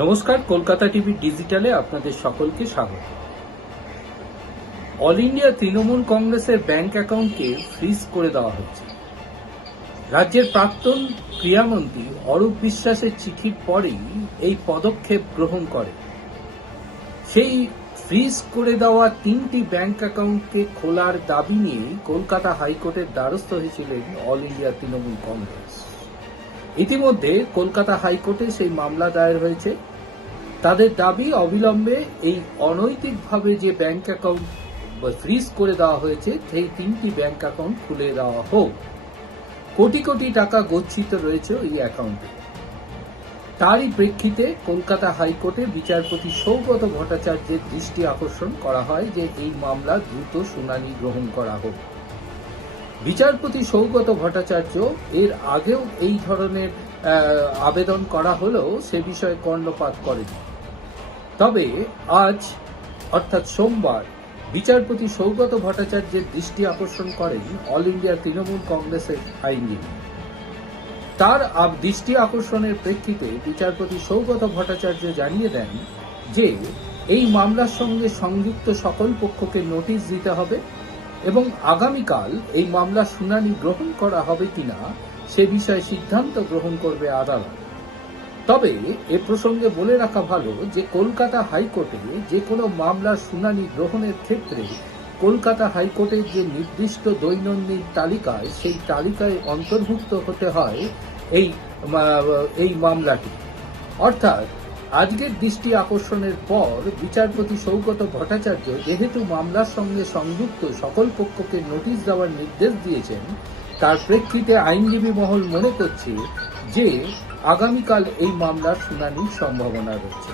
নমস্কার, কলকাতা টিভি ডিজিটালে আপনাদের সকলকে স্বাগত। অল ইন্ডিয়া তৃণমূল কংগ্রেসের ব্যাংক অ্যাকাউন্টকে ফ্রিজ করে দেওয়া হচ্ছে। রাজ্যের প্রাক্তন ক্রীড়ামন্ত্রী অরূপ বিশ্বাসের চিঠির পরেই এই পদক্ষেপ গ্রহণ করে। সেই ফ্রিজ করে দেওয়া 3টি ব্যাংক অ্যাকাউন্টকে খোলার দাবি নিয়ে কলকাতা হাইকোর্টের দ্বারস্থ হয়েছিলেন অল ইন্ডিয়া তৃণমূল কংগ্রেস। ইতিমধ্যে কলকাতা হাইকোর্টে সেই মামলা দায়ের হয়েছে। তাদের দাবি অবিলম্বে এই অনৈতিকভাবে যে ব্যাংক অ্যাকাউন্ট ফ্রিজ করে দেওয়া হয়েছে সেই 3টি ব্যাংক অ্যাকাউন্ট খুলে দেওয়া হোক। কোটি কোটি টাকা গচ্ছিত রয়েছে ওই অ্যাকাউন্টে। তারই প্রেক্ষিতে কলকাতা হাইকোর্টে বিচারপতি সৌগত ভট্টাচার্যের দৃষ্টি আকর্ষণ করা হয় যে এই মামলা দ্রুত শুনানি গ্রহণ করা হোক। বিচারপতি সৌগত ভট্টাচার্য এর আগেও এই ধরনের আবেদন করা হলেও সে বিষয়ে কর্ণপাত করেনি। তবে আজ অর্থাৎ সোমবার বিচারপতি সৌগত ভট্টাচার্যের দৃষ্টি আকর্ষণ করেন অল ইন্ডিয়া তৃণমূল কংগ্রেসের আইনজীবী। তার দৃষ্টি আকর্ষণের প্রেক্ষিতে বিচারপতি সৌগত ভট্টাচার্য জানিয়ে দেন যে এই মামলার সঙ্গে সংযুক্ত সকল পক্ষকে নোটিশ দিতে হবে এবং আগামীকাল এই মামলার শুনানি গ্রহণ করা হবে কিনা সে বিষয়ে সিদ্ধান্ত গ্রহণ করবে আদালত। তবে এ প্রসঙ্গে বলে রাখা ভালো যে কলকাতা হাইকোর্টে যে কোনো মামলার শুনানি গ্রহণের ক্ষেত্রে কলকাতা হাইকোর্টের যে নির্দিষ্ট দৈনন্দিন তালিকায় সেই তালিকায় অন্তর্ভুক্ত হতে হয় এই মামলাটি। অর্থাৎ আজকের দৃষ্টি আকর্ষণের পর বিচারপতি সৌগত ভট্টাচার্য যেহেতু মামলার সঙ্গে সংযুক্ত সকল পক্ষকে নোটিশ দেওয়ার নির্দেশ দিয়েছেন, তার প্রেক্ষিতে আইনজীবী মহল মনে করছে যে আগামীকাল এই মামলার শুনানির সম্ভাবনা রয়েছে।